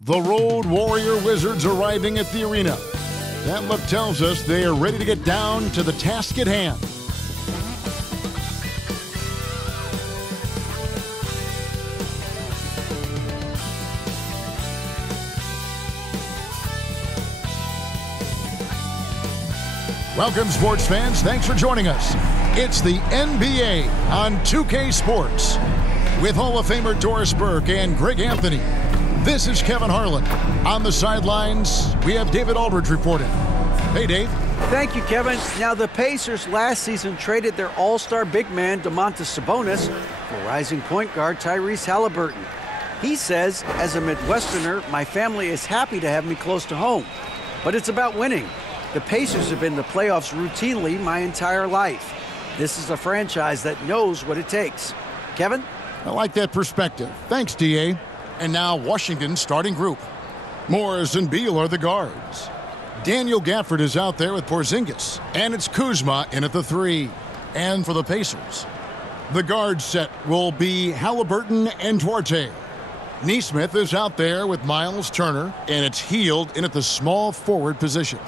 The Road Warrior Wizards arriving at the arena. That look tells us they are ready to get down to the task at hand. Welcome, sports fans. Thanks for joining us. It's the NBA on 2K Sports with Hall of Famer Doris Burke and Greg Anthony. This is Kevin Harlan. On the sidelines, we have David Aldridge reporting. Hey, Dave. Thank you, Kevin. Now, the Pacers last season traded their all-star big man, Domantas Sabonis, for rising point guard Tyrese Halliburton. He says, as a Midwesterner, my family is happy to have me close to home. But it's about winning. The Pacers have been in the playoffs routinely my entire life. This is a franchise that knows what it takes. Kevin? I like that perspective. Thanks, D.A. And now Washington's starting group. Morris and Beal are the guards. Daniel Gafford is out there with Porzingis. And it's Kuzma in at the 3. And for the Pacers, the guard set will be Halliburton and Duarte. Nesmith is out there with Miles Turner. And it's Hield in at the small forward position.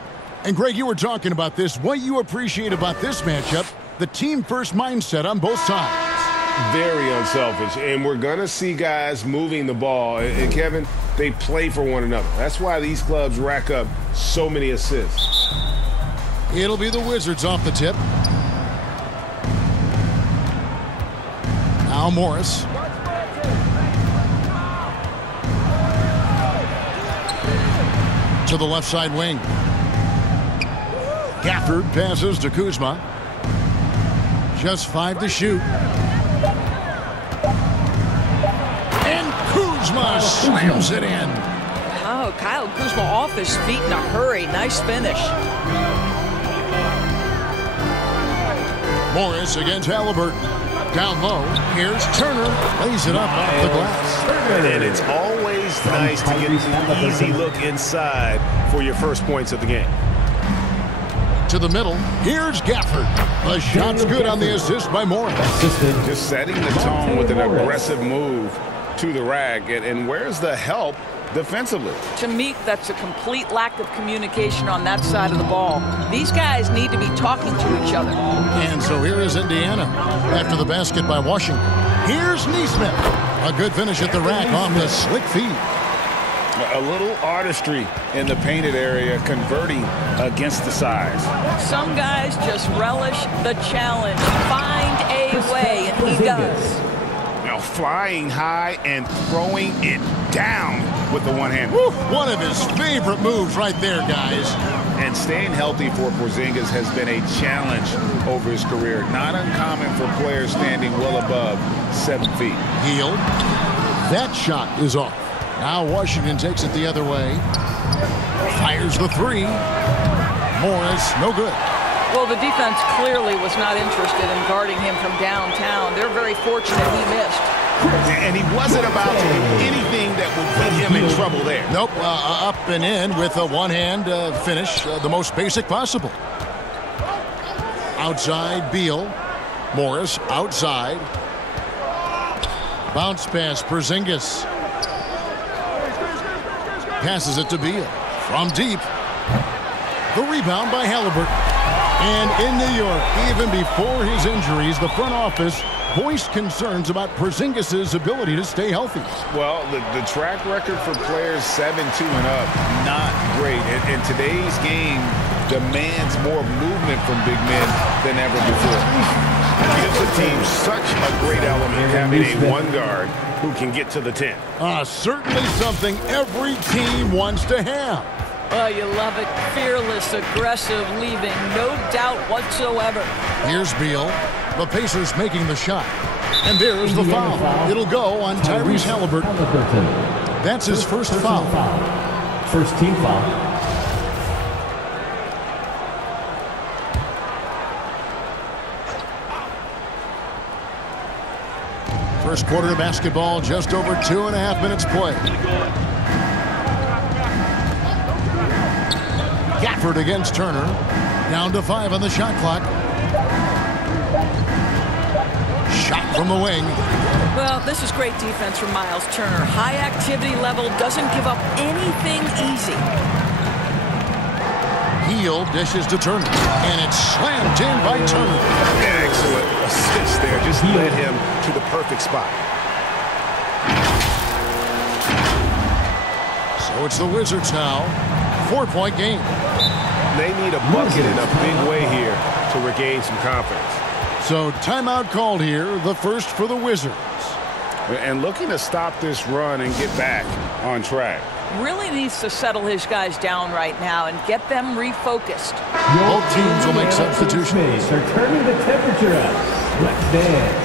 And Greg, you were talking about this. What you appreciate about this matchup, the team-first mindset on both sides. Very unselfish, and we're going to see guys moving the ball. And Kevin, they play for one another. That's why these clubs rack up so many assists. It'll be the Wizards off the tip. Now Morris. To the left side wing. Gafford passes to Kuzma. Just 5 to shoot. And Kuzma slams it in. Oh, Kyle Kuzma off his feet in a hurry. Nice finish. Morris against Halliburton. Down low. Here's Turner. Lays it up off the glass. And it's always nice to get an easy look inside for your first points of the game. To the middle. Here's Gafford. The shot's good on the assist by Morris. Just setting the tone with an aggressive move to the rack. And where's the help defensively? To me, that's a complete lack of communication on that side of the ball. These guys need to be talking to each other. And so here is Indiana after the basket by Washington. Here's Nesmith. A good finish at the rack on the slick feed. A little artistry in the painted area, converting against the size. Some guys just relish the challenge. Find a way, and he does. Now flying high and throwing it down with the one hand. One of his favorite moves right there, guys. And staying healthy for Porzingis has been a challenge over his career. Not uncommon for players standing well above 7 feet. Hield. That shot is off. Now Washington takes it the other way. Fires the 3. Morris, no good. Well, the defense clearly was not interested in guarding him from downtown. They're very fortunate he missed. And he wasn't about to do anything that would put him in trouble there. Nope, up and in with a one-hand finish, the most basic possible. Outside, Beal. Morris, outside. Bounce pass, Porzingis. Passes it to Beal. From deep. The rebound by Halliburton. And in New York, even before his injuries, the front office voiced concerns about Porzingis' ability to stay healthy. Well, the track record for players 7-2 and up, not great. And today's game demands more movement from big men than ever before. It gives the team such a great element having a one guard who can get to the 10. Certainly something every team wants to have. Oh, you love it. Fearless, aggressive, leaving no doubt whatsoever. Here's Beal. The Pacers making the shot. And there's the foul. It'll go on Tyrese Halliburton. That's his first foul. First team foul. First quarter of basketball, just over 2.5 minutes played. Gafford against Turner. Down to 5 on the shot clock. shot from the wing. Well, this is great defense from Miles Turner. High activity level, doesn't give up anything easy. Heel dishes to Turner, and it's slammed in by Turner. Excellent assist there. Just led him to the perfect spot. So it's the Wizards now. 4-point game. They need a bucket in a big way here to regain some confidence. So timeout called here, the first for the Wizards. And looking to stop this run and get back on track. Really needs to settle his guys down right now and get them refocused. Both teams will make substitutions. They're turning the temperature up. Let's dance.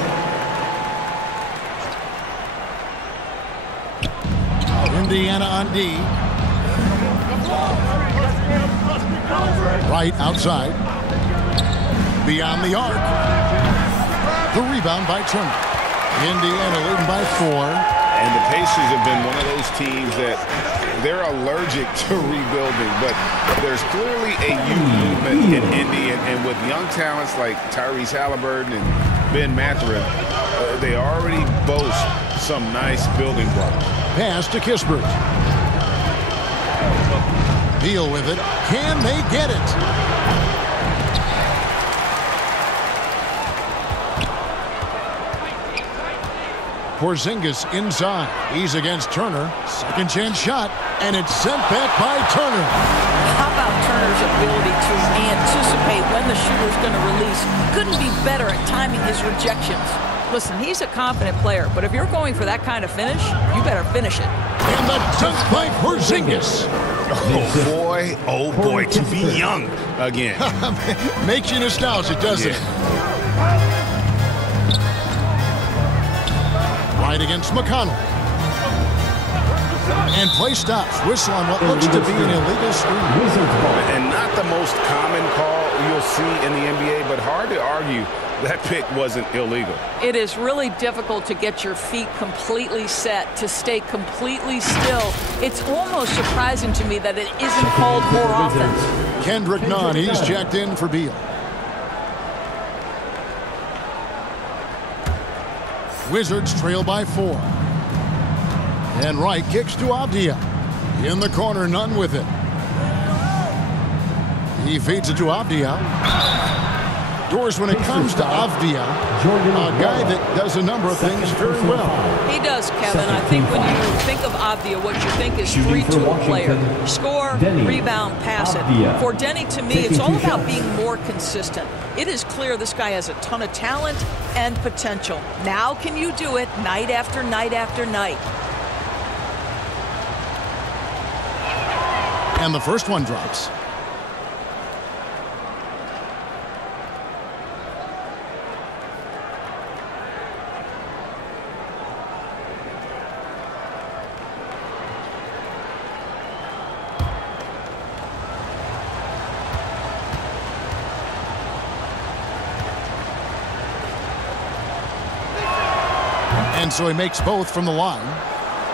Indiana on D. Right outside. Beyond the arc. The rebound by Turner. Indiana leading by 4. And the Pacers have been one of those teams that they're allergic to rebuilding, but there's clearly a youth movement in Indy, and with young talents like Tyrese Halliburton and Ben Mathurin, they already boast some nice building blocks. Pass to Kispert. Beal with it. Can they get it? Porzingis inside. He's against Turner. Second chance shot, and it's sent back by Turner. How about Turner's ability to anticipate when the shooter's going to release? Couldn't be better at timing his rejections. Listen, he's a confident player, but if you're going for that kind of finish, you better finish it. And the dunk by Porzingis. Oh boy, to be young again. Makes you nostalgic, doesn't it? Right against McConnell. And play stops. Whistle on what looks to be an illegal screen. And not the most common call you'll see in the NBA, but hard to argue that pick wasn't illegal. It is really difficult to get your feet completely set, to stay completely still. It's almost surprising to me that it isn't called more often. Kendrick Nunn, he's checked in for Beal. Wizards trail by 4. And Wright kicks to Avdia. In the corner, Nunn with it. He feeds it to Avdia. Doors when it comes to Avdia, a guy that does a number of things very well. He does, Kevin. I think when you think of Avdia, what you think is 3-tool player. Score, rebound, pass it. For Denny, to me, it's all about being more consistent. It is clear this guy has a ton of talent and potential. Now can you do it night after night after night? And the first one drops. And so he makes both from the line.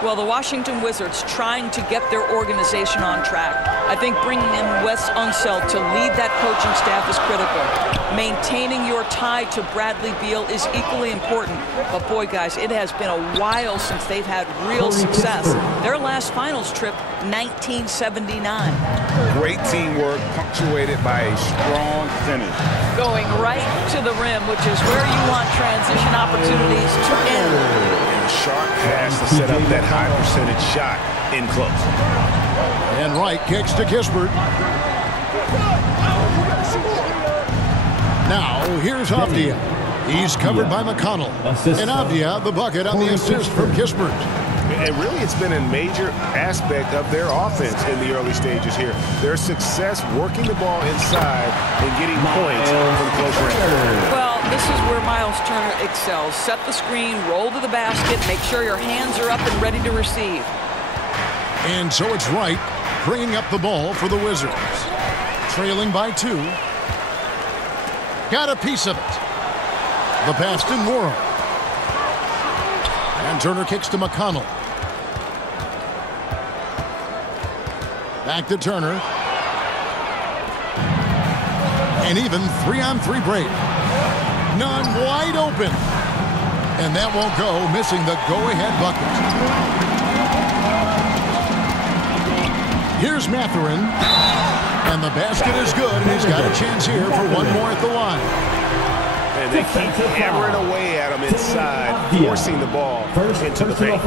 Well, the Washington Wizards trying to get their organization on track. I think bringing in Wes Unseld to lead that coaching staff is critical. Maintaining your tie to Bradley Beal is equally important. But boy, guys, it has been a while since they've had real success. Their last finals trip, 1979. Great teamwork punctuated by a strong finish. Going right to the rim, which is where you want transition opportunities to end. Sharp pass to set up that high percentage shot in close. And Wright kicks to Kispert. Now here's Avdia. He's covered by McConnell. And Avdia the bucket on the assist from Kispert. And really, it's been a major aspect of their offense in the early stages here. Their success working the ball inside and getting points from close range. Well, this is where Miles Turner excels. Set the screen, roll to the basket, make sure your hands are up and ready to receive. And so it's Wright bringing up the ball for the Wizards. Trailing by 2. Got a piece of it. The pass to Morrow. And Turner kicks to McConnell. Back to Turner. And even 3-on-3 break. Nunn wide open. And that won't go, missing the go-ahead bucket. Here's Mathurin. And the basket is good, and he's got a chance here for one more at the line. And they keep hammering away at him inside, forcing the ball into the paint.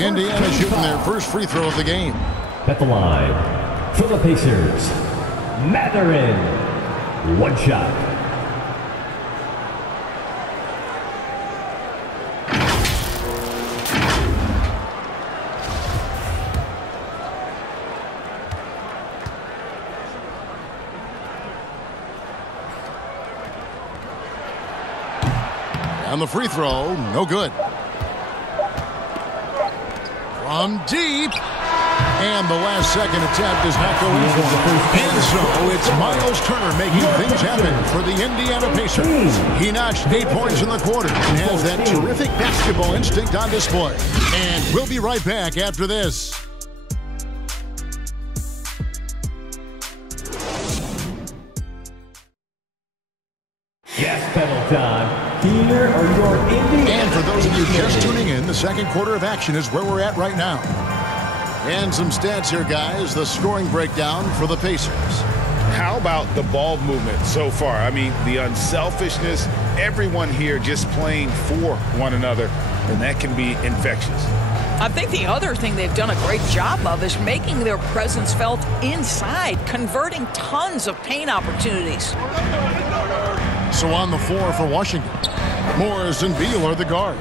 Indiana shooting their first free throw of the game. At the line, for the Pacers, Mathurin. One shot. On the free throw, no good. From deep. And the last second attempt does not go in. And so it's Miles Turner making things happen for the Indiana Pacers. He notched 8 points in the quarter and has that terrific basketball instinct on display. And we'll be right back after this. Gas pedal time. Here are your Indiana. And for those of you just tuning in, the second quarter of action is where we're at right now. And some stats here, guys. The scoring breakdown for the Pacers. How about the ball movement so far? I mean, the unselfishness, everyone here just playing for one another, and that can be infectious. I think the other thing they've done a great job of is making their presence felt inside, converting tons of paint opportunities. So on the floor for Washington, Morris and Beal are the guards.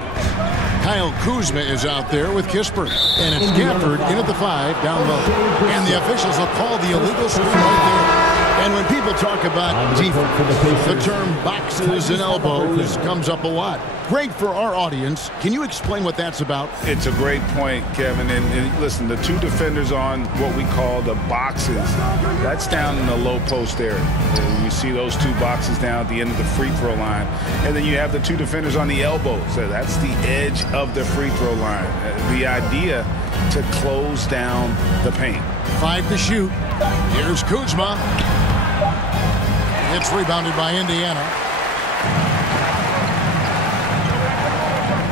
Kyle Kuzma is out there with Kispert. And it's Gafford in at the 5 down low. And the officials will call the illegal screen right there. And when people talk about defense, the term boxes and elbows comes up a lot. Great for our audience. Can you explain what that's about? It's a great point, Kevin. And listen, the two defenders on what we call the boxes, that's down in the low post area. You see those two boxes down at the end of the free throw line. And then you have the two defenders on the elbows. So that's the edge of the free throw line. The idea to close down the paint. 5 to shoot. Here's Kuzma. It's rebounded by Indiana.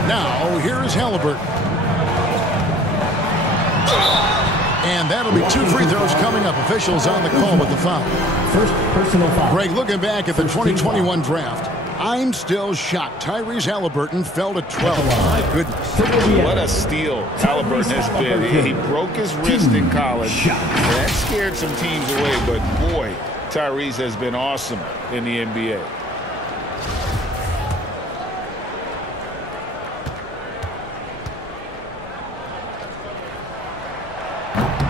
Now, here is Halliburton. And that'll be 2 free throws coming up. Officials on the call with the foul. First personal foul. Greg, looking back at the 2021 draft, I'm still shocked. Tyrese Halliburton fell to 12. My goodness. What a steal Halliburton has been. He broke his wrist in college. That scared some teams away, but boy, Tyrese has been awesome in the NBA.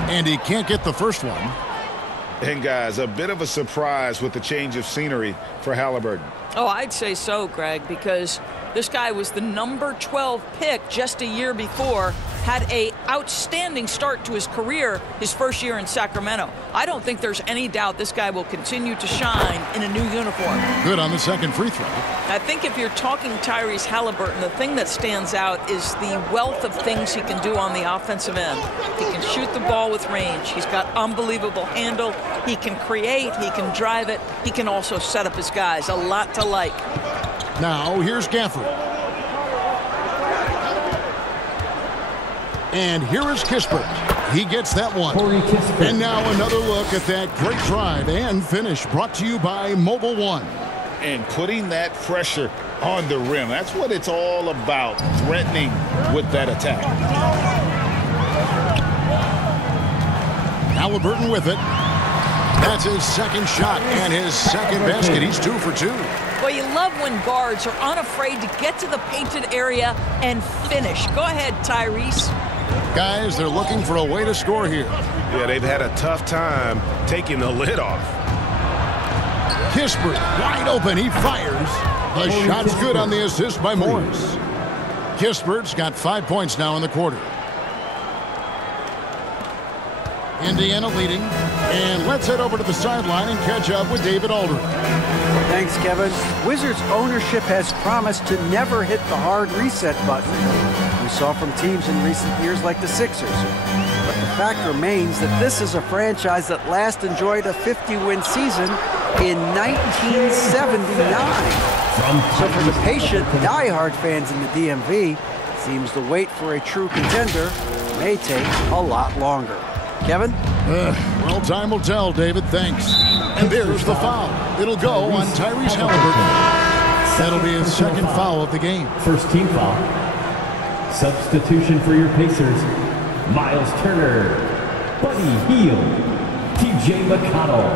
And he can't get the first one. And guys, a bit of a surprise with the change of scenery for Halliburton. Oh, I'd say so, Greg, because this guy was the number 12 pick just a year before, had a outstanding start to his career his first year in Sacramento. I don't think there's any doubt this guy will continue to shine in a new uniform. Good on the second free throw. I think if you're talking Tyrese Halliburton, the thing that stands out is the wealth of things he can do on the offensive end. He can shoot the ball with range. He's got unbelievable handle. He can create. He can drive it. He can also set up his guys. A lot to like. Now, here's Gafford. And here is Kispert. He gets that one. And now another look at that great drive and finish brought to you by Mobile One. And putting that pressure on the rim. That's what it's all about, threatening with that attack. Halliburton with it. That's his second shot and his second basket. He's 2 for 2. Well, you love when guards are unafraid to get to the painted area and finish. Go ahead, Tyrese. Guys, they're looking for a way to score here. Yeah, they've had a tough time taking the lid off. Kispert wide open. He fires. The shot's good on the assist by Morris. Kispert's got 5 points now in the quarter. Indiana leading. And let's head over to the sideline and catch up with David Aldridge. Thanks, Kevin. Wizards ownership has promised to never hit the hard reset button we saw from teams in recent years like the Sixers. But the fact remains that this is a franchise that last enjoyed a 50-win season in 1979. So for the patient, diehard fans in the DMV, seems the wait for a true contender may take a lot longer. Kevin? Well, time will tell, David. Thanks. And there's the foul. It'll go on Tyrese Halliburton. That'll be his second foul of the game. First team foul. Substitution for your Pacers. Miles Turner, Buddy Hield, TJ McConnell.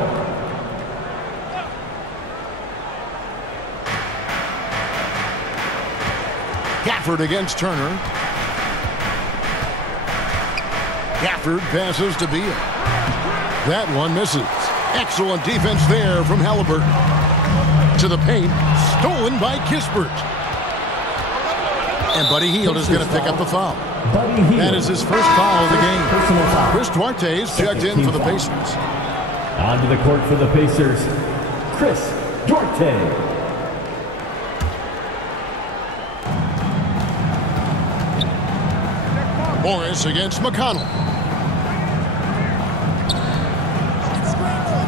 Gafford against Turner. Gafford passes to Beal. That one misses. Excellent defense there from Halliburton. To the paint, stolen by Kispert. And Buddy Hield is going to pick up the foul. That is his first foul of the game. Chris Duarte is checked in for the Pacers. Onto the court for the Pacers, Chris Duarte. Morris against McConnell.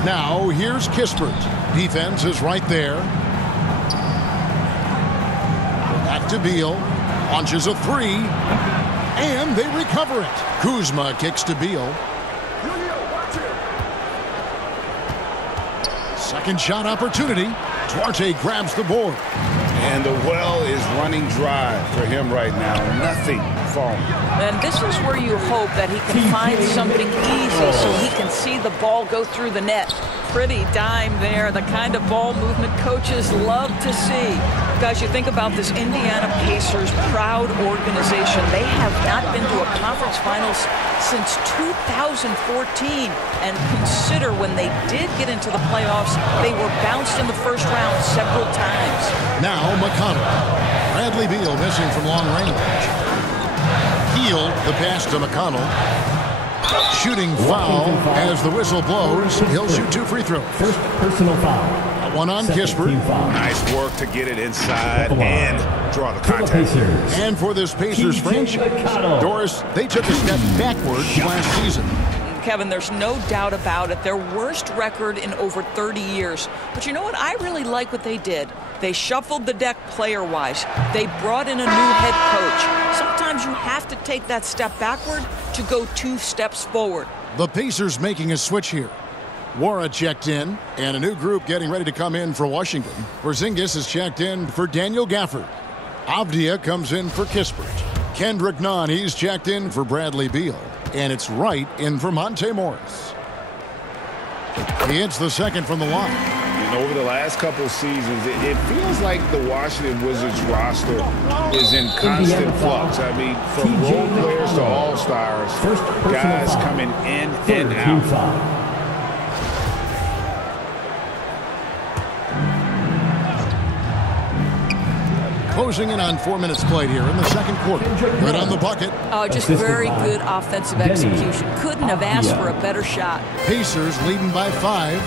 Now here's Kispert. Defense is right there. Back to Beal. Launches a three. And they recover it. Kuzma kicks to Beal. Second shot opportunity. Duarte grabs the board. And the well is running dry for him right now. Nothing falling. And this is where you hope that he can find something easy so he can see the ball go through the net. Pretty dime there, the kind of ball movement coaches love to see. Guys, you think about this Indiana Pacers proud organization. They have not been to a conference finals since 2014. And consider when they did get into the playoffs, they were bounced in the first round several times. Now McConnell. Bradley Beal missing from long range. Hield the pass to McConnell. Shooting foul as the whistle blows. He'll shoot 2 free throws. First personal foul. One on Kispert. Nice work to get it inside and draw the contact. And for this Pacers franchise, Doris, they took a step backwards last season. Kevin, there's no doubt about it. Their worst record in over 30 years. But you know what? I really like what they did. They shuffled the deck player-wise. They brought in a new head coach. Sometimes you have to take that step backward to go 2 steps forward. The Pacers making a switch here. Wara checked in, and a new group getting ready to come in for Washington. Porzingis is checked in for Daniel Gafford. Avdia comes in for Kispert. Kendrick Nunn, he's checked in for Bradley Beal. And it's Wright in for Monte Morris. He hits the second from the line. And over the last couple of seasons, it feels like the Washington Wizards roster is in constant flux. I mean, from role players to all-stars, guys coming in and out. Closing in on 4 minutes played here in the second quarter. Good on the bucket. Oh, just very good offensive execution. Couldn't have asked for a better shot. Pacers leading by 5.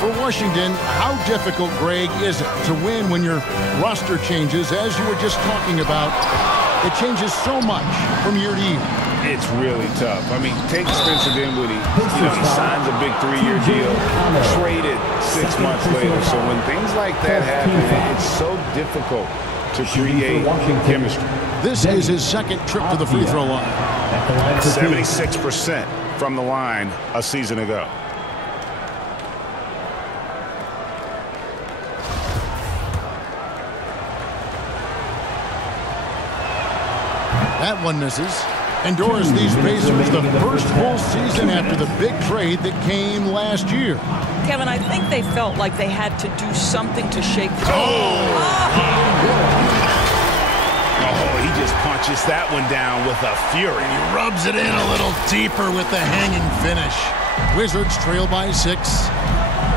For Washington, how difficult, Greg, is it to win when your roster changes, as you were just talking about? It changes so much from year to year. It's really tough. I mean, take Spencer Dinwiddie. He signs a big 3-year deal, traded 6 months later. So when things like that happen, it's so difficult to create chemistry. This is his second trip to the free throw line. 76% from the line a season ago. That one misses. And Doris, these Pacers, the first full season after the big trade that came last year. Kevin, I think they felt like they had to do something to shake the He just punches that one down with a fury. He rubs it in a little deeper with the hanging finish. Wizards trail by 6.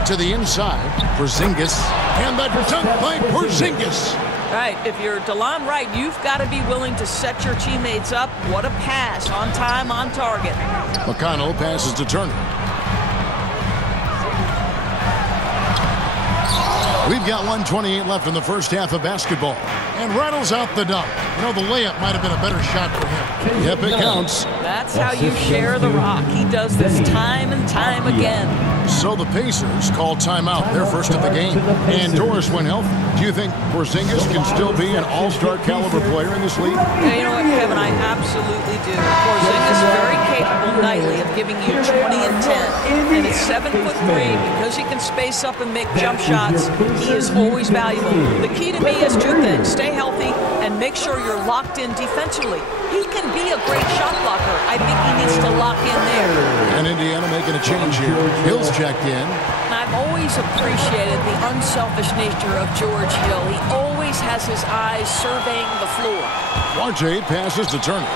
To the inside, Porzingis. And the dunk by Porzingis. Right, if you're DeLon Wright, you've got to be willing to set your teammates up. What a pass, on time, on target. McConnell passes to Turner. We've got 1:28 left in the first half of basketball. And rattles out the dunk. You know, the layup might have been a better shot for him. Yep, it counts. That's That's how you share the rock. He does this time and time again. So the Pacers call timeout. They're first of the game. And Doris, when healthy, do you think Porzingis can still be an all-star caliber player in this league? Yeah, you know what, Kevin? I absolutely do. Porzingis very capable nightly of giving you 20 and 10. And at 7'3", because he can space up and make jump shots, he is always valuable. The key to me is two things. Stay healthy and make sure you're locked in defensively. He can be a great shot blocker. I think he needs to lock in there. And Indiana making a change here. Hill's checked in. And I've always appreciated the unselfish nature of George Hill. He always has his eyes surveying the floor. Duarte passes to Turner.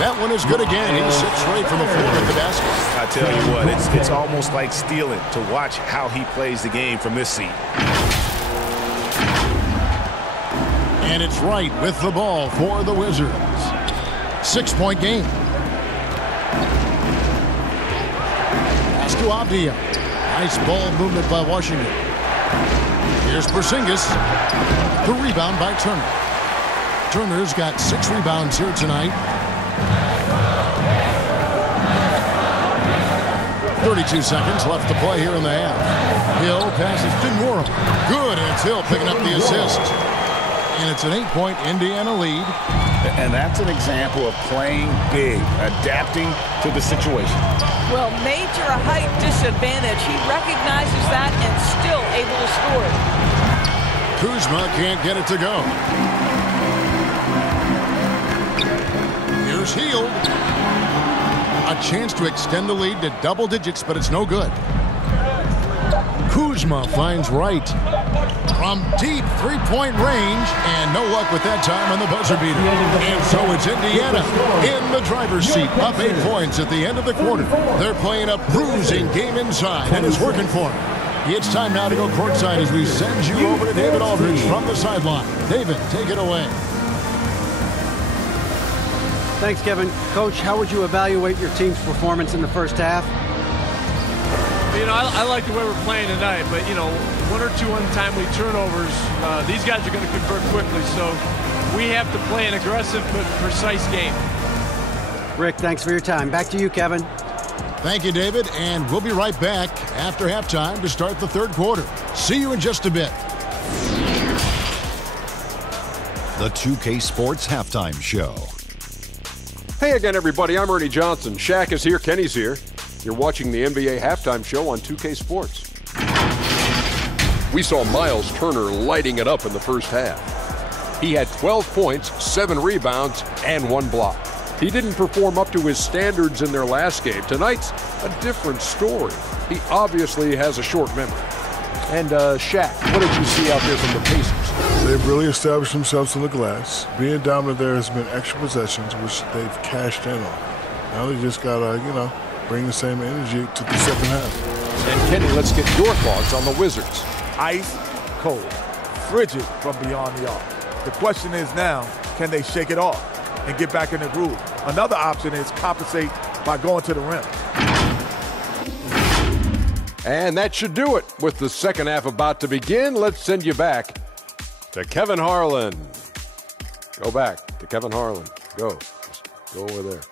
That one is good again. He sits straight from the floor at the basket. I tell you what, it's almost like stealing to watch how he plays the game from this seat. And it's Wright with the ball for the Wizards. 6-point game. Pass to Avdia. Nice ball movement by Washington. Here's Porzingis. The rebound by Turner. Turner's got 6 rebounds here tonight. 32 seconds left to play here in the half. Hill passes to Moore. Good, and it's Hill picking up the assist. And it's an 8-point Indiana lead. And that's an example of playing big, adapting to the situation. Well, major height disadvantage. He recognizes that and still able to score it. Kuzma can't get it to go. Here's Hield. A chance to extend the lead to double digits, but it's no good. Kuzma finds Wright from deep three-point range, and no luck with that time on the buzzer beater. And so it's Indiana in the driver's seat, up 8 points at the end of the quarter. They're playing a bruising game inside, and it's working for them. It's time now to go courtside as we send you over to David Aldridge from the sideline. David, take it away. Thanks, Kevin. Coach, how would you evaluate your team's performance in the first half? You know, I like the way we're playing tonight, but, you know, 1 or 2 untimely turnovers, these guys are going to convert quickly, so we have to play an aggressive but precise game. Rick, thanks for your time. Back to you, Kevin. Thank you, David, and we'll be right back after halftime to start the third quarter. See you in just a bit. The 2K Sports Halftime Show. Hey again, everybody. I'm Ernie Johnson. Shaq is here. Kenny's here. You're watching the NBA Halftime Show on 2K Sports. We saw Miles Turner lighting it up in the first half. He had 12 points, 7 rebounds, and 1 block. He didn't perform up to his standards in their last game. Tonight's a different story. He obviously has a short memory. And Shaq, what did you see out there from the Pacers? They've really established themselves in the glass. Being dominant there has been extra possessions, which they've cashed in on. Now they just got to, bring the same energy to the second half. And Kenny, let's get your thoughts on the Wizards. Ice cold, frigid from beyond the arc. The question is now, can they shake it off and get back in the groove? Another option is compensate by going to the rim. And that should do it. With the second half about to begin, let's send you back to Kevin Harlan. Go back to Kevin Harlan. Go. Just go over there.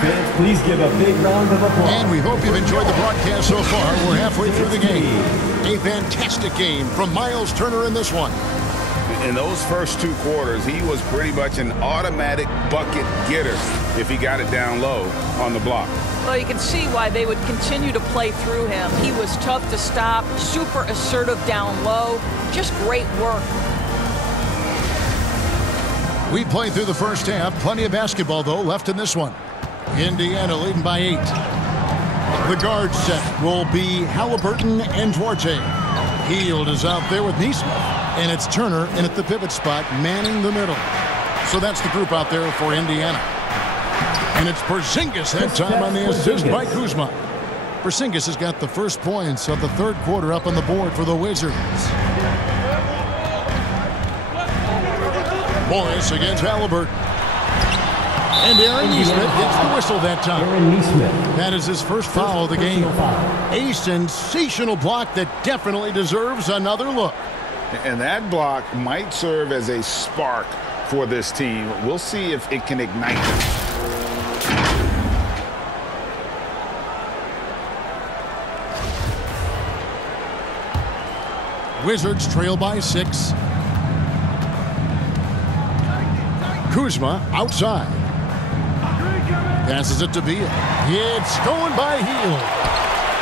Fans, please give a big round of applause. And we hope you've enjoyed the broadcast so far. We're halfway through the game. A fantastic game from Miles Turner in this one. In those first 2 quarters, he was pretty much an automatic bucket getter if he got it down low on the block. Well, you can see why they would continue to play through him. He was tough to stop, super assertive down low. Just great work. We played through the first half. Plenty of basketball, though, left in this one. Indiana leading by 8. The guard set will be Halliburton and Duarte. Hield is out there with Nesmith. And it's Turner in at the pivot spot, manning the middle. So that's the group out there for Indiana. And it's Porzingis that time on the assist by Kuzma. Porzingis has got the first points of the third quarter up on the board for the Wizards. Morris against Halliburton. And Aaron Nesmith gets the whistle that time. Aaron Nesmith. That is his first foul of the game. A sensational block that definitely deserves another look. And that block might serve as a spark for this team. We'll see if it can ignite them. Wizards trail by 6. Kuzma outside. Passes it to Beal. It's going by Hield.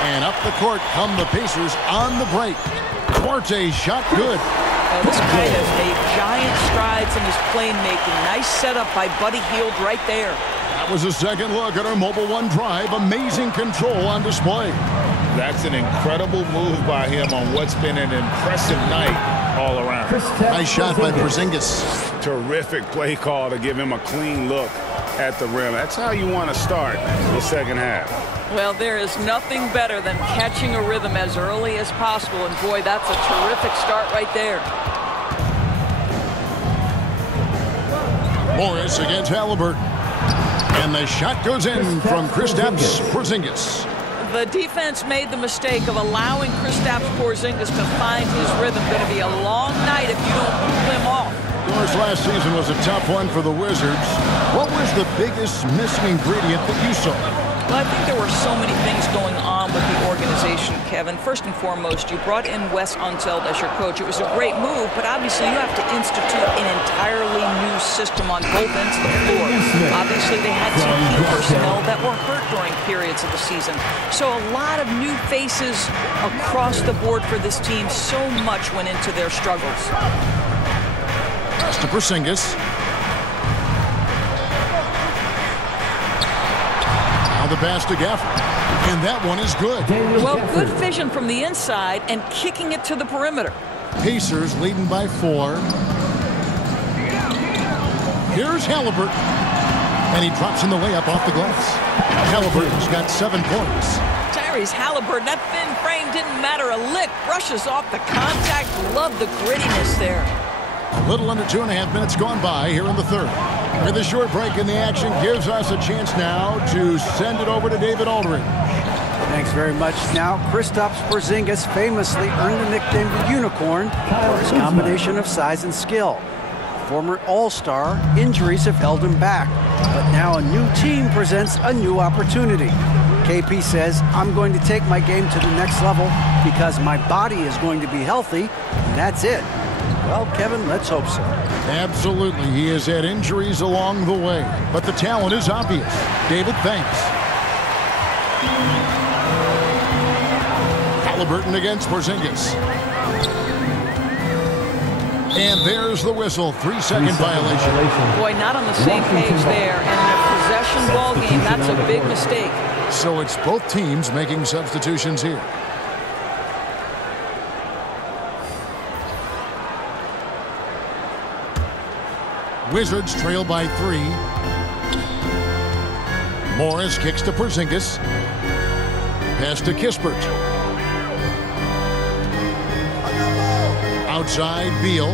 And up the court come the Pacers on the break. Duarte's shot good. This guy has made giant strides in his playmaking. Nice setup by Buddy Hield right there. That was a second look at our Mobile One drive. Amazing control on display. That's an incredible move by him on what's been an impressive night all around. Nice shot by Porzingis. Terrific play call to give him a clean look at the rim. That's how you want to start the second half. Well, there is nothing better than catching a rhythm as early as possible. And boy, that's a terrific start right there. Morris against Halliburton. And the shot goes in from Kristaps Porzingis. The defense made the mistake of allowing Kristaps Porzingis to find his rhythm. Going to be a long night if you don't pull him off. Of course, last season was a tough one for the Wizards. What was the biggest missing ingredient that you saw? Well, I think there were so many things going on with the organization, Kevin. First and foremost, you brought in Wes Unseld as your coach. It was a great move, but obviously you have to institute an entirely new system on both ends of the floor. Obviously, they had some key personnel that were hurt during periods of the season. So a lot of new faces across the board for this team. So much went into their struggles. Pass to Porzingis. Now the pass to Gafford. And that one is good. Well, good vision from the inside and kicking it to the perimeter. Pacers leading by 4. Here's Halliburton. And he drops in the layup off the glass. Halliburton's got 7 points. Tyrese Halliburton, that thin frame didn't matter a lick. Brushes off the contact. Love the grittiness there. A little under 2.5 minutes gone by here in the third. With a short break in the action gives us a chance now to send it over to David Aldridge. Thanks very much. Now, Kristaps Porzingis famously earned the nickname the Unicorn for his combination of size and skill. Former All-Star, injuries have held him back. But now a new team presents a new opportunity. KP says, I'm going to take my game to the next level because my body is going to be healthy, and that's it. Well, Kevin, let's hope so. Absolutely. He has had injuries along the way, but the talent is obvious. David, thanks. Halliburton against Porzingis. And there's the whistle. 3-second violation. Boy, not on the same page there. And in a possession ball game, that's a big mistake. So it's both teams making substitutions here. Wizards trail by 3. Morris kicks to Porzingis. Pass to Kispert. Outside, Beal.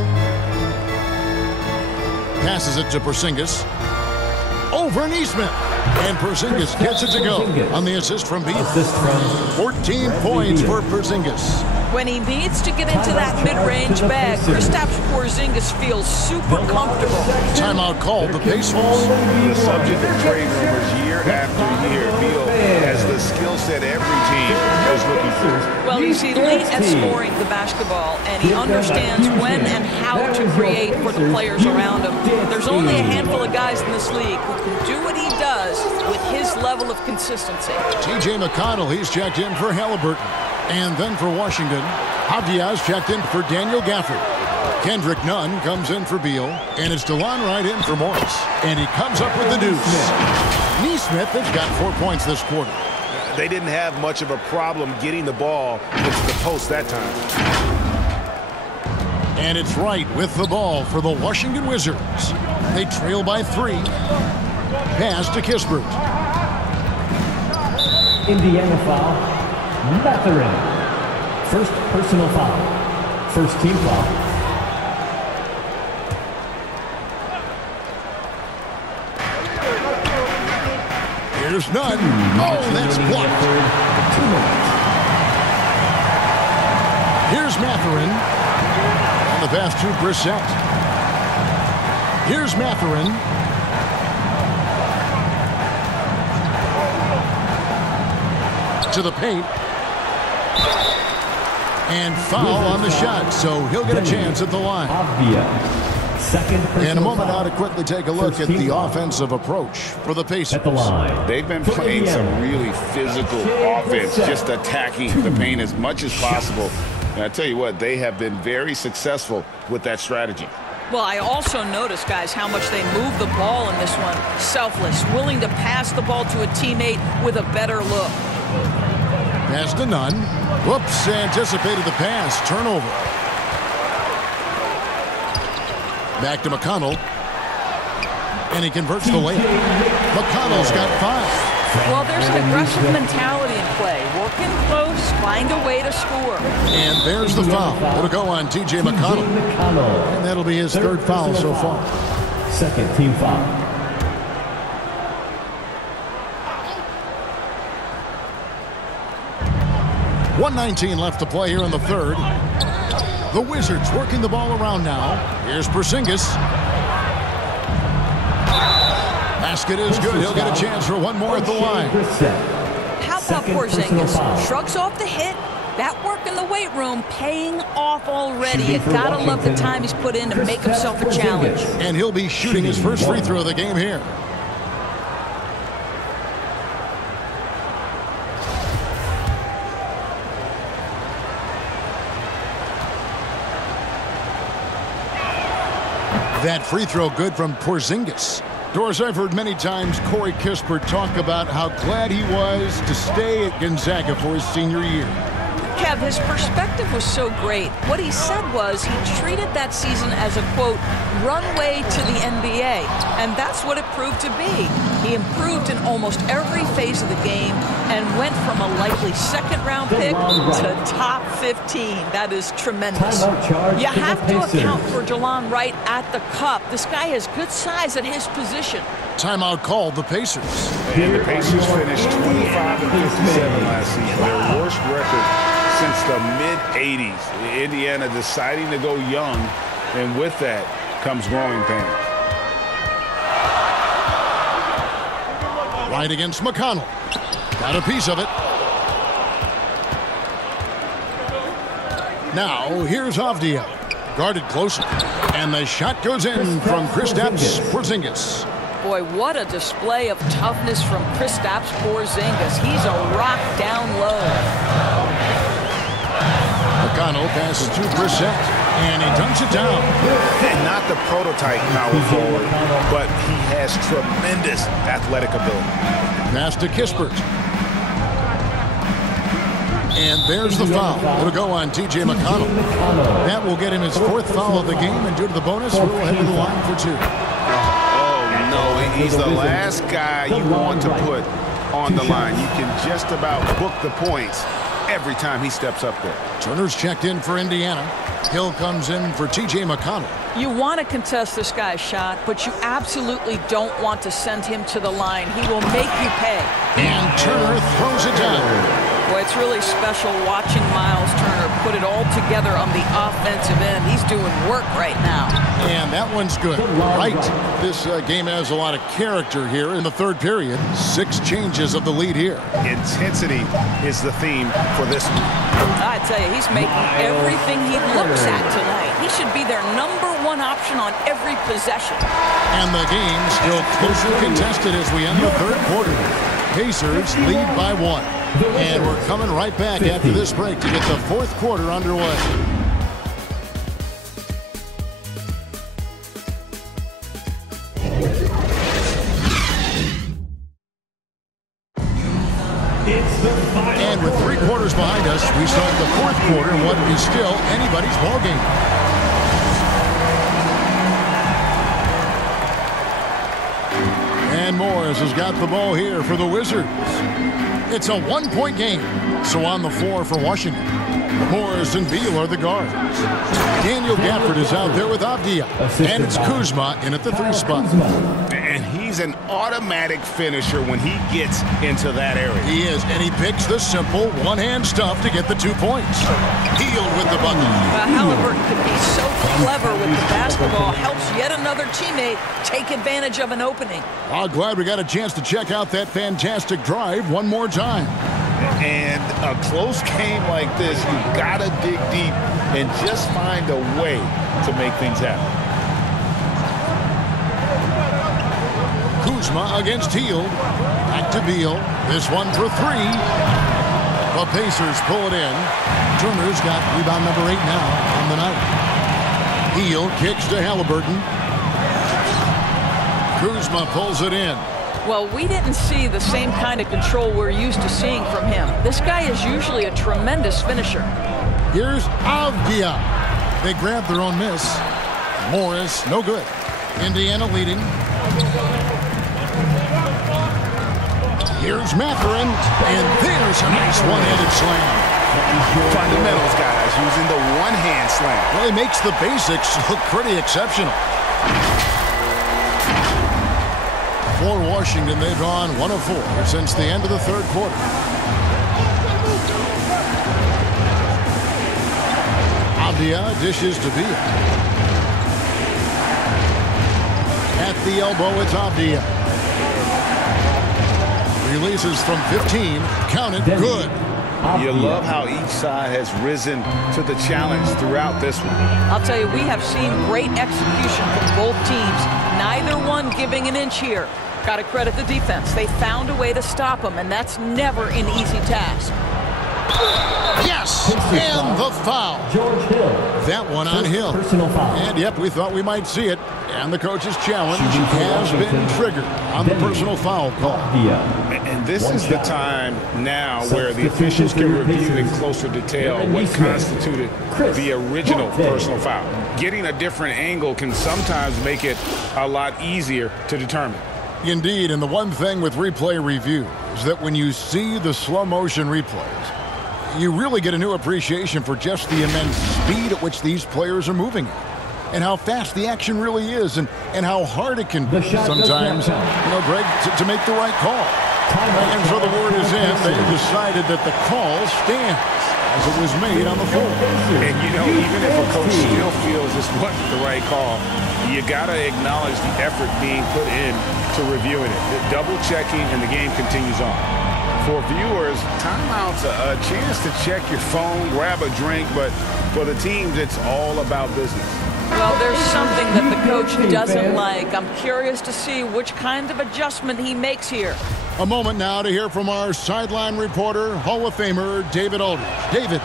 Passes it to Porzingis. Over Nesmith. And Porzingis gets it to go on the assist from Beal. 14 points for Porzingis. When he needs to get into that mid-range bag, Kristaps Porzingis feels super comfortable. Timeout called. The Pacers. The subject of trade rumors year after year. Beal has the skill set every team is looking for. Well, he's elite at scoring the basketball, and he understands when and how to create for the players around him. There's only a handful of guys in this league who can do what he does with his level of consistency. T.J. McConnell, he's checked in for Halliburton. And then for Washington, Javier checked in for Daniel Gafford. Kendrick Nunn comes in for Beal. And it's DeLon Wright in for Morris. And he comes up with the deuce. Nesmith has got 4 points this quarter. They didn't have much of a problem getting the ball into the post that time. And it's Wright with the ball for the Washington Wizards. They trail by 3. Pass to Kispert. Indiana foul. Mathurin. First personal foul. First team foul. There's none. Oh, that's blocked. Here's Mathurin. On the pass to Brissett. Here's Mathurin. To the paint. And foul on the shot, so he'll get a chance at the line. In a moment now to quickly take a look at the offensive approach for the Pacers. At the line. They've been playing some really physical offense, just attacking the paint as much as possible. And I tell you what, they have been very successful with that strategy. Well, I also noticed, guys, how much they move the ball in this one. Selfless, willing to pass the ball to a teammate with a better look. Pass to Nunn. Whoops, anticipated the pass. Turnover. Back to McConnell. And he converts the layup. McConnell's got 5. Well, there's an aggressive mentality in play. Working close, find a way to score. And there's the foul. It'll go on T.J. McConnell. And that'll be his third foul so far. Second team foul. 1:19 left to play here in the third. The Wizards working the ball around now. Here's Porzingis. Basket is good. He'll get a chance for one more at the line. How about Porzingis? Shrugs off the hit. That work in the weight room paying off already. You gotta love the time he's put in to make himself a challenge. And he'll be shooting his first free throw of the game here. That free throw good from Porzingis. Doris, I've heard many times Corey Kispert talk about how glad he was to stay at Gonzaga for his senior year. Kev, his perspective was so great. What he said was he treated that season as a, quote, runway to the NBA, and that's what it proved to be. He improved in almost every phase of the game and went from a likely second-round pick to top 15. That is tremendous. You have to account for Delon Wright at the cup. This guy has good size at his position. Timeout called the Pacers. And the Pacers finished 25-57 last season, their worst record since the mid-'80s. Indiana deciding to go young, and with that comes growing pains. Right against McConnell. Got a piece of it. Now, here's Avdia. Guarded closely. And the shot goes in from Kristaps Porzingis. Boy, what a display of toughness from Kristaps Porzingis. He's a rock down low. McConnell passes to Brissett, and he dunks it down. And not the prototype power forward, but he has tremendous athletic ability. Pass to Kispert. And there's the foul. It'll go on T.J. McConnell. That will get him his 4th foul of the game, and due to the bonus, we'll head to the line for 2. No, he's the last guy you want to put on the line. You can just about book the points every time he steps up there. Turner's checked in for Indiana. Hill comes in for T.J. McConnell. You want to contest this guy's shot, but you absolutely don't want to send him to the line. He will make you pay. And Turner throws it down. Boy, it's really special watching Miles Turner put it all together on the offensive end. He's doing work right now. And that one's good. Right. This game has a lot of character here in the third period. 6 changes of the lead here. Intensity is the theme for this one. I tell you, he's making everything he looks at tonight. He should be their #1 option on every possession. And the game still closely contested as we end the third quarter. Pacers lead by 1. And we're coming right back after this break to get the 4th quarter underway. And with 3 quarters behind us, we start the 4th quarter in what is still anybody's ballgame. And Morris has got the ball here for the Wizards. It's a 1-point game. So on the floor for Washington, Morris and Beal are the guards. Daniel Gafford is out there with Avdia. And it's Kuzma in at the 3 spot. And he He's an automatic finisher when he gets into that area. He is, and he picks the simple one-hand stuff to get the 2 points. Hield with the bucket. Halliburton can be so clever with the basketball. Helps yet another teammate take advantage of an opening. Oh, glad we got a chance to check out that fantastic drive one more time. And a close game like this, you gotta dig deep and just find a way to make things happen. Kuzma against Hield. Back to Beal. This one for 3. The Pacers pull it in. Turner's got rebound number 8 now on the night. Hield kicks to Halliburton. Kuzma pulls it in. Well, we didn't see the same kind of control we're used to seeing from him. This guy is usually a tremendous finisher. Here's Avdia. They grab their own miss. Morris, no good. Indiana leading. Here's Mathurin, and there's a nice one-handed slam. Fundamentals, guys, using the one-hand slam. Well, he makes the basics look pretty exceptional. For Washington, they've gone 1 of 4 since the end of the third quarter. Avdia dishes to Beal. At the elbow, it's Avdia. Releases from 15. Count it. Good. You love how each side has risen to the challenge throughout this one. I'll tell you, we have seen great execution from both teams. Neither one giving an inch here. Got to credit the defense. They found a way to stop him, and that's never an easy task. Yes, and the foul. George Hill. That one on Hill. Personal foul. And yep, we thought we might see it. And the coach's challenge has been triggered on the personal foul call. And this is the time now where the officials can review in closer detail what constituted the original personal foul. Getting a different angle can sometimes make it a lot easier to determine. Indeed, and the one thing with replay review is that when you see the slow motion replays, you really get a new appreciation for just the immense speed at which these players are moving at, and how fast the action really is, and how hard it can be sometimes, Greg, to make the right call. And so the word is in. They decided that the call stands as it was made on the floor. And, even if a coach still feels this wasn't the right call, you got to acknowledge the effort being put in to reviewing it. The double-checking, and the game continues on. For viewers, timeout's a chance to check your phone, grab a drink, but for the teams, it's all about business. Well, there's something that the coach doesn't like. I'm curious to see which kind of adjustment he makes here. A moment now to hear from our sideline reporter, Hall of Famer David Aldridge. David.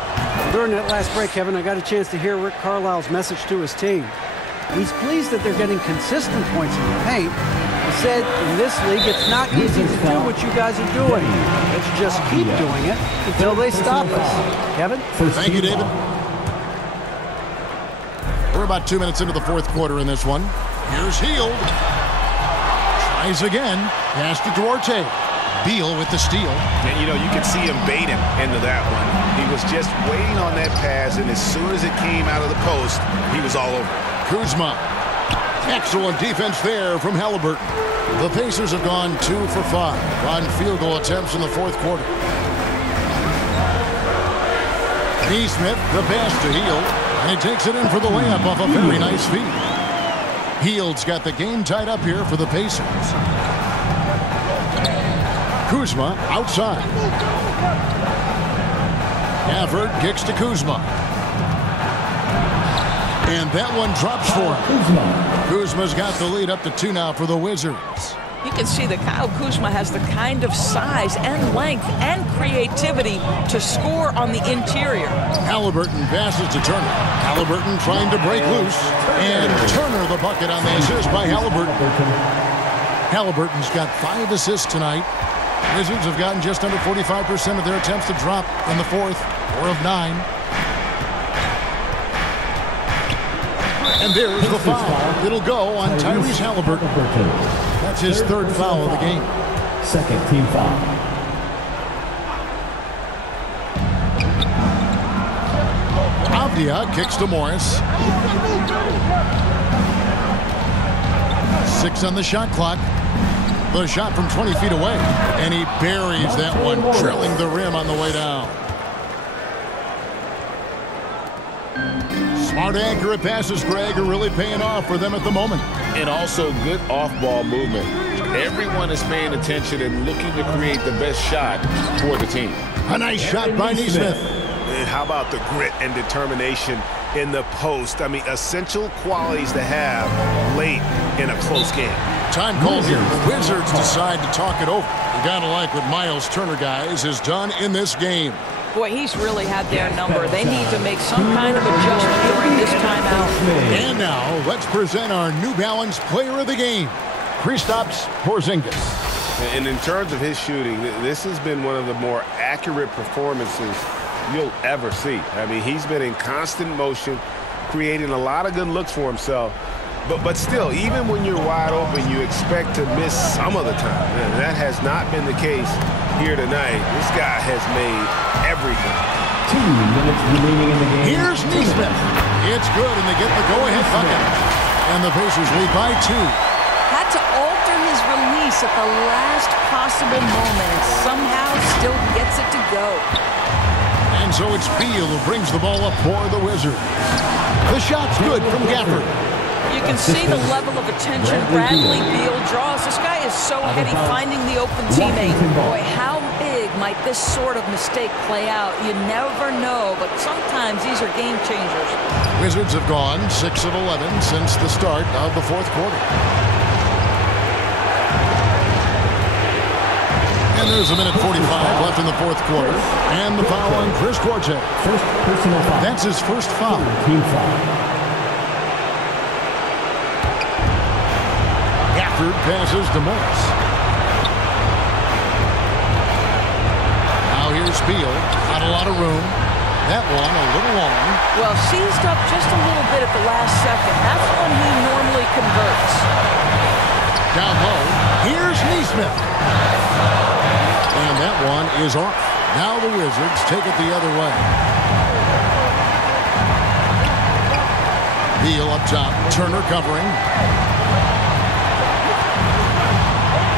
During that last break, Kevin, I got a chance to hear Rick Carlisle's message to his team. He's pleased that they're getting consistent points in the paint. He said, in this league, it's not easy to do what you guys are doing. Let's just keep doing it until they stop us. Kevin? Thank you, David. We're about 2 minutes into the fourth quarter in this one. Here's Hield. Tries again. Pass to Duarte. Beal with the steal. And, you can see him baiting into that one. He was just waiting on that pass, and as soon as it came out of the post, he was all over. Kuzma. Excellent defense there from Halliburton. The Pacers have gone 2 for 5 on field goal attempts in the fourth quarter. Neesmith, the pass to Hield, and he takes it in for the layup off a very nice feed. Hield's got the game tied up here for the Pacers. Kuzma outside. Gafford kicks to Kuzma. And that one drops for him. Kuzma's got the lead up to 2 now for the Wizards. You can see that Kyle Kuzma has the kind of size and length and creativity to score on the interior. Halliburton passes to Turner. Halliburton trying to break loose. And Turner the bucket on the assist by Halliburton. Halliburton's got 5 assists tonight. Wizards have gotten just under 45% of their attempts to drop in the fourth. 4 of 9. And there's the foul. It'll go on Tyrese Halliburton. That's his third foul of the game. Second team foul. Avdia kicks to Morris. 6 on the shot clock. The shot from 20 feet away. And he buries that one, drilling the rim on the way down. Smart, accurate passes, Greg, are really paying off for them at the moment. And also good off-ball movement. Everyone is paying attention and looking to create the best shot for the team. A nice shot by Nesmith. And how about the grit and determination in the post? I mean, essential qualities to have late in a close game. Time called here. The Wizards decide to talk it over. You gotta like what Miles Turner, guys, has done in this game. Boy, he's really had their number. They need to make some kind of adjustment during this timeout. And now, let's present our New Balance Player of the Game, Kristaps Porzingis. And in terms of his shooting, this has been one of the more accurate performances you'll ever see. I mean, he's been in constant motion, creating a lot of good looks for himself. But still, even when you're wide open, you expect to miss some of the time. And that has not been the case here tonight. This guy has made everything. 2 minutes remaining in the game. Here's Nesmith. It's good, and they get the go-ahead bucket. And the Pacers lead by 2. Had to alter his release at the last possible moment and somehow still gets it to go. And so it's Beal who brings the ball up for the Wizards. The shot's good from Gafford. You can see the level of attention Bradley Beal draws. This guy is so heady finding the open teammate. Boy, how big might this sort of mistake play out? You never know, but sometimes these are game changers. Wizards have gone 6 of 11 since the start of the fourth quarter. And there's a minute 45 left in the fourth quarter. And the foul on Chris Duarte. First personal foul. That's his first foul. Team foul. Gafford passes to Morris. Now here's Beal. Not a lot of room. That one a little long. Well, seized up just a little bit at the last second. That's when he normally converts. Down low. Here's Nesmith. And that one is off. Now the Wizards take it the other way. Beal up top. Turner covering.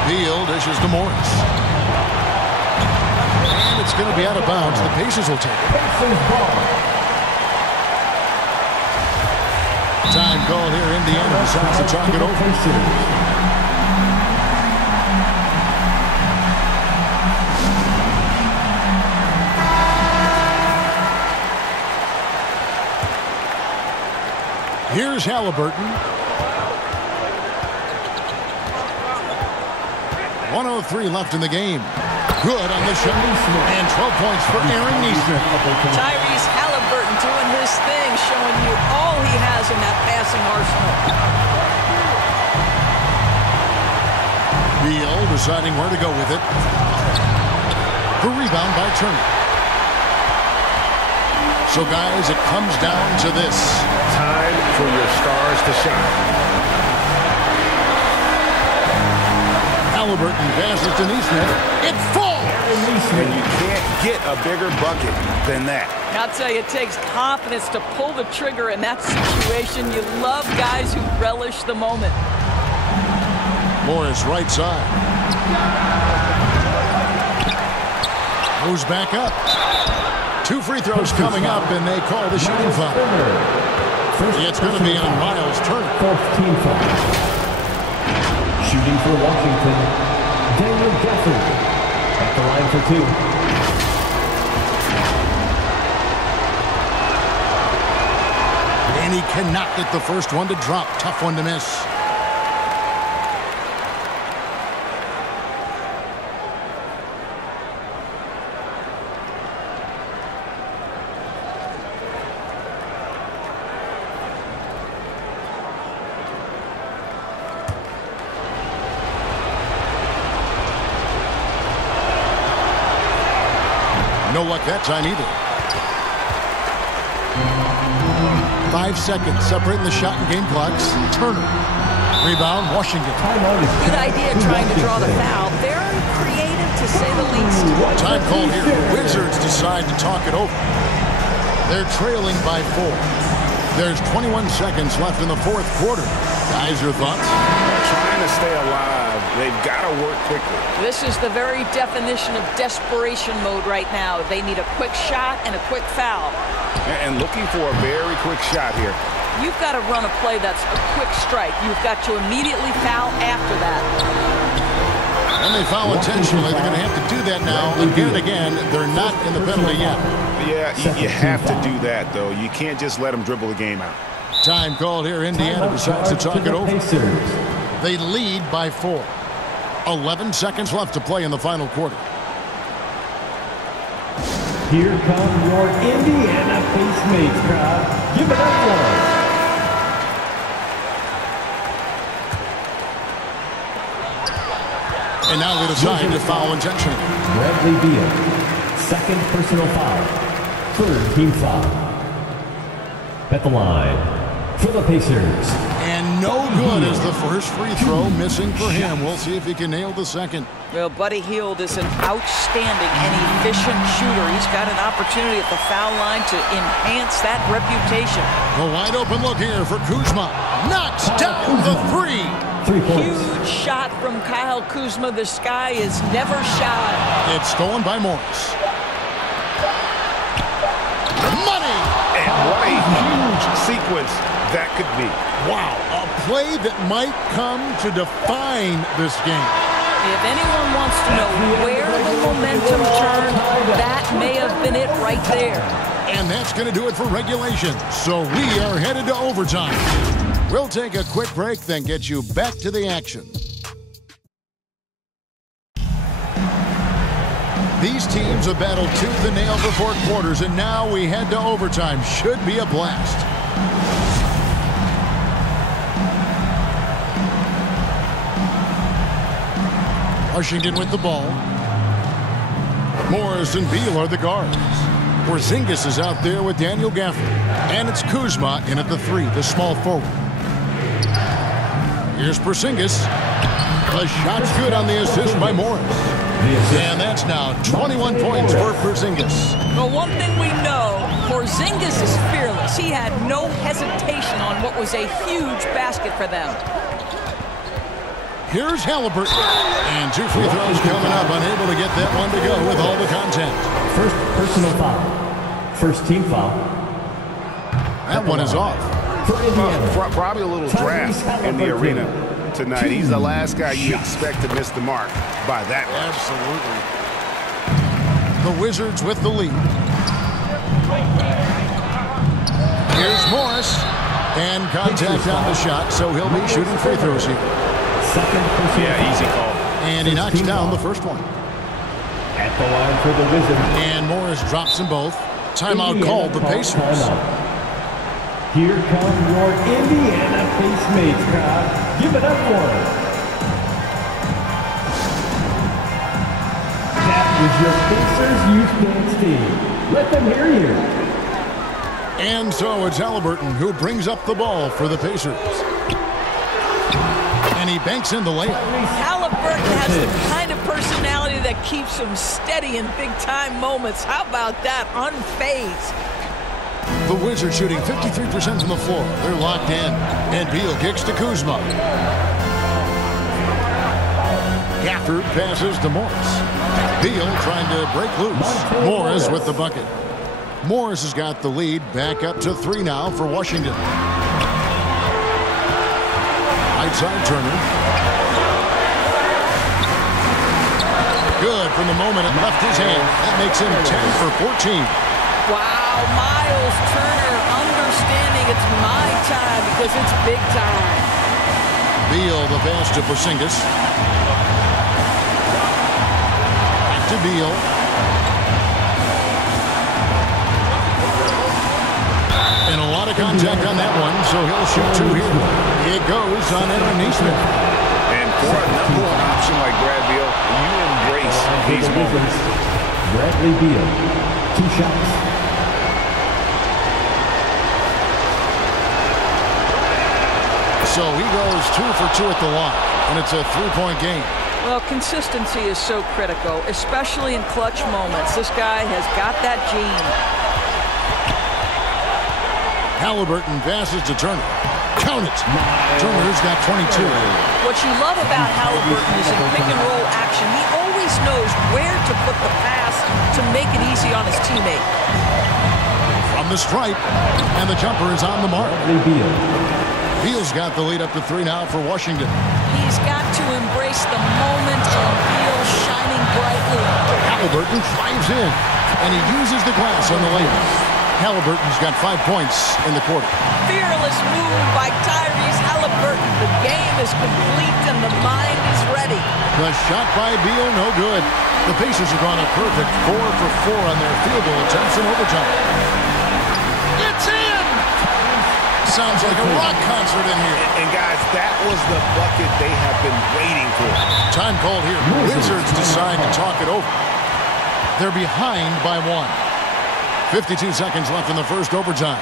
Beal dishes to Morris. And it's going to be out of bounds. The Pacers will take it. Time call here. Indiana decides to talk it over. Here's Halliburton. 1:03 left in the game. Good on the shot. And 12 points for Aaron Nesmith. Tyrese Halliburton doing his thing, showing you all he has in that passing arsenal. Beal deciding where to go with it. The rebound by Turner. So, guys, it comes down to this. Time for your stars to shine. Halliburton passes to Nesmith. It falls! And you can't get a bigger bucket than that. I'll tell you, it takes confidence to pull the trigger in that situation. You love guys who relish the moment. Morris right side. Moves back up. 2 free throws coming up, and they call the shooting foul. It's going to be on Miles Turner. Fourth team foul. Shooting for Washington, Daniel Gafford at the line for 2. And he cannot get the first one to drop. Tough one to miss. No luck that time either. 5 seconds separating the shot and game clocks. Turner. Rebound, Washington. Good idea trying to draw the foul. Very creative, to say the least. Time called here. The Wizards decide to talk it over. They're trailing by 4. There's 21 seconds left in the fourth quarter. Guys, your thoughts? Trying trying to stay alive. They've got to work quickly. This is the very definition of desperation mode right now. They need a quick shot and a quick foul. And looking for a very quick shot here. You've got to run a play that's a quick strike. You've got to immediately foul after that. And they foul intentionally. They're going to have to do that now. Again and again, they're not in the penalty yet. Yeah, you have to do that, though. You can't just let them dribble the game out. Time called here. Indiana decides to talk it over. They lead by 4. 11 seconds left to play in the final quarter. Here come your Indiana Face Mates crowd. Give it up for them. And now they decide to foul intentionally. Bradley Beal, second personal foul. Third team foul. At the line for the Pacers. And no good as the first free throw missing for him. We'll see if he can nail the second. Well, Buddy Hield is an outstanding and efficient shooter. He's got an opportunity at the foul line to enhance that reputation. A wide open look here for Kuzma. Knocks down the 3. Huge shot from Kyle Kuzma. This guy is never shy. It's stolen by Morris. Money! And what a huge sequence that could be. Wow, a play that might come to define this game. If anyone wants to know where the momentum turned, that may have been it right there. And that's going to do it for regulation. So we are headed to overtime. We'll take a quick break, then get you back to the action. These teams have battled tooth and nail for 4 quarters, and now we head to overtime. Should be a blast. Washington with the ball. Morris and Beal are the guards. Porzingis is out there with Daniel Gafford. And it's Kuzma in at the 3, the small forward. Here's Porzingis. The shot's good on the assist by Morris. And that's now 21 points for Porzingis. Well, one thing we know, Porzingis is fearless. He had no hesitation on what was a huge basket for them. Here's Halliburton. And 2 free throws coming up. Unable to get that one to go with all the contact. First personal foul. First team foul. That one is off. Probably a little draft in the arena tonight. He's the last guy you expect to miss the mark by that much. Absolutely. The Wizards with the lead. Here's Morris. And contact on the shot, so he'll be shooting free throws here. Yeah, easy call. And he knocks down the first one. At the line for the Wizards. And Morris drops them both. Timeout called the Pacers. Here come your Indiana Face Mates crowd. Give it up for them. That was your Pacers Youth Dance team. Let them hear you. And so it's Halliburton who brings up the ball for the Pacers. And he banks in the layup. Halliburton has the kind of personality that keeps him steady in big-time moments. How about that? Unfazed. The Wizards shooting 53% from the floor. They're locked in. And Beal kicks to Kuzma. Gafford passes to Morris. Beal trying to break loose. Morris with the bucket. Morris has got the lead back up to 3 now for Washington. Right side Turner. Good from the moment it left his hand. That makes him 10 for 14. Wow, Miles Turner understanding it's my time because it's big time. Beal the pass to Porzingis. Back to Beal. And a lot of contact on that one, so he'll shoot 2 here. It goes on Aaron Nesmith. And for a number 1 option like Brad Beal, you embrace these moments. Bradley Beal, 2 shots. So he goes 2 for 2 at the line, and it's a 3-point game. Well, consistency is so critical, especially in clutch moments. This guy has got that gene. Halliburton passes to Turner. Count it. Turner's got 22. What you love about Halliburton is in pick and roll action, he always knows where to put the pass to make it easy on his teammate. From the stripe, and the jumper is on the mark. Beal's got the lead up to 3 now for Washington. He's got to embrace the moment and Beal shining brightly. Halliburton drives in, and he uses the glass on the layup. Halliburton's got 5 points in the quarter. Fearless move by Tyrese Halliburton. The game is complete and the mind is ready. The shot by Beal, no good. The Pacers have gone a perfect 4 for 4 on their field goal attempts in overtime. It's in! Sounds like a rock concert in here. And guys, that was the bucket they have been waiting for. Time called here. Wizards decide to talk it over. They're behind by 1. 52 seconds left in the first overtime.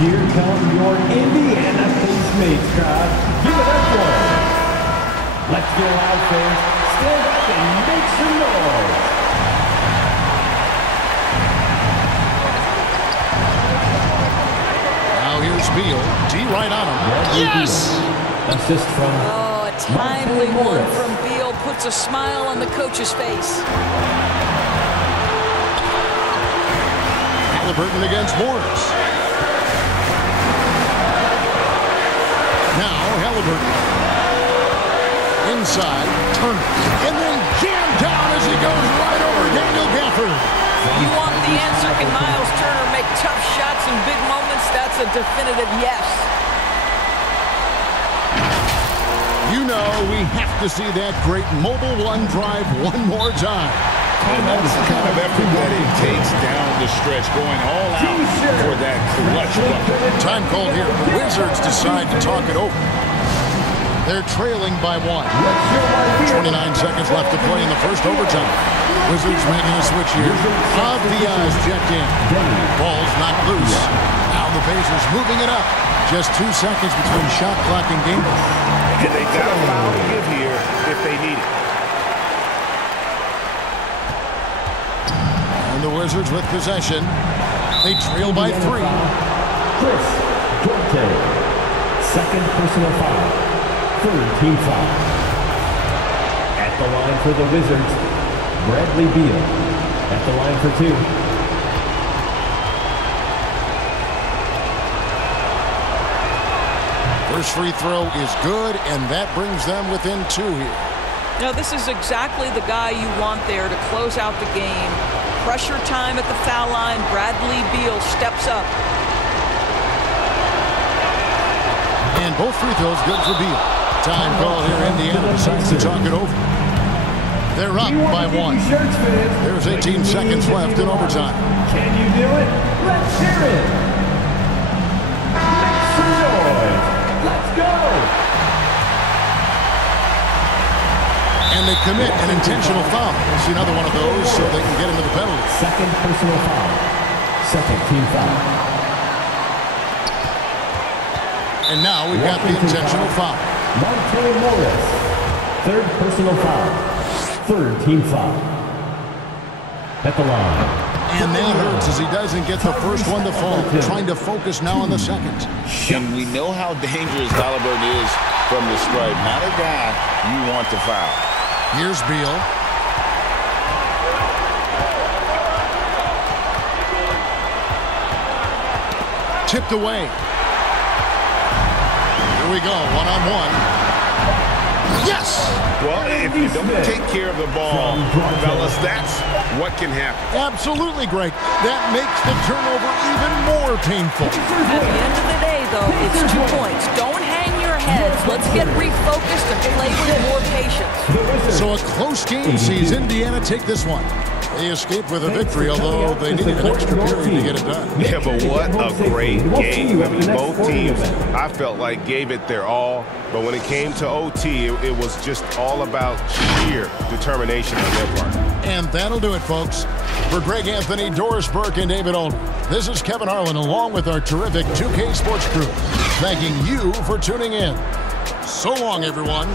Here come your Indiana Pacemates crowd. Give it up for them. Let's go out, fans. Stand up and make some noise. Now here's Beal. D right on him. Yes! Assist from a timely one from Beal puts a smile on the coach's face. Halliburton against Morris. Now Halliburton. Inside, Turner. And then jammed down as he goes right over Daniel Gafford. You want the answer? Can Miles Turner make tough shots in big moments? That's a definitive yes. You know we have to see that great mobile one drive one more time. And that's the kind of effort that it takes down the stretch, going all out for that clutch bucket. Time called here. The Wizards decide to talk it over. They're trailing by 1. 29 seconds left to play in the first overtime. Wizards making a switch here. Diaz checked in. Ball's not loose. Now the Pacers moving it up. Just 2 seconds between shot clock and game. And they got a foul to give here if they need it. The Wizards with possession. They trail by 3. Chris Duarte. Second personal foul. Third team foul. At the line for the Wizards, Bradley Beal. At the line for 2. First free throw is good, and that brings them within 2 here. Now, this is exactly the guy you want there to close out the game. Pressure time at the foul line. Bradley Beal steps up. And both free throws good for Beal. Time call here. Indiana decides to talk it over. They're up by 1. There's 18 seconds left in overtime. Can you do it? Let's hear it. Make some noise. Let's go. And they commit an intentional foul. We'll see another one of those so they can get into the penalty. Second personal foul. Second team foul. And now we've got the intentional foul. Monte Morris. Third personal foul. Third team foul. At the line. And that hurts as he doesn't get the first one to fall. Trying to focus now on the second. And we know how dangerous Halliburton is from the stripe. Not a guy you want to foul. Here's Beal. Tipped away. Here we go, one-on-one. Yes! Well, if you don't take care of the ball, fellas, that's what can happen. Absolutely, Greg. That makes the turnover even more painful. At the end of the day, though, it's 2 points. Don't hang your heads. Let's get refocused and play with more patience. So a close game sees Indiana take this one. They escaped with a victory, although they needed an extra period to get it done. Yeah, but what a great game. I mean, both teams, I felt like, gave it their all. But when it came to OT, it was just all about sheer determination on their part. And that'll do it, folks. For Greg Anthony, Doris Burke, and David Olney, this is Kevin Harlan along with our terrific 2K Sports crew, thanking you for tuning in. So long, everyone.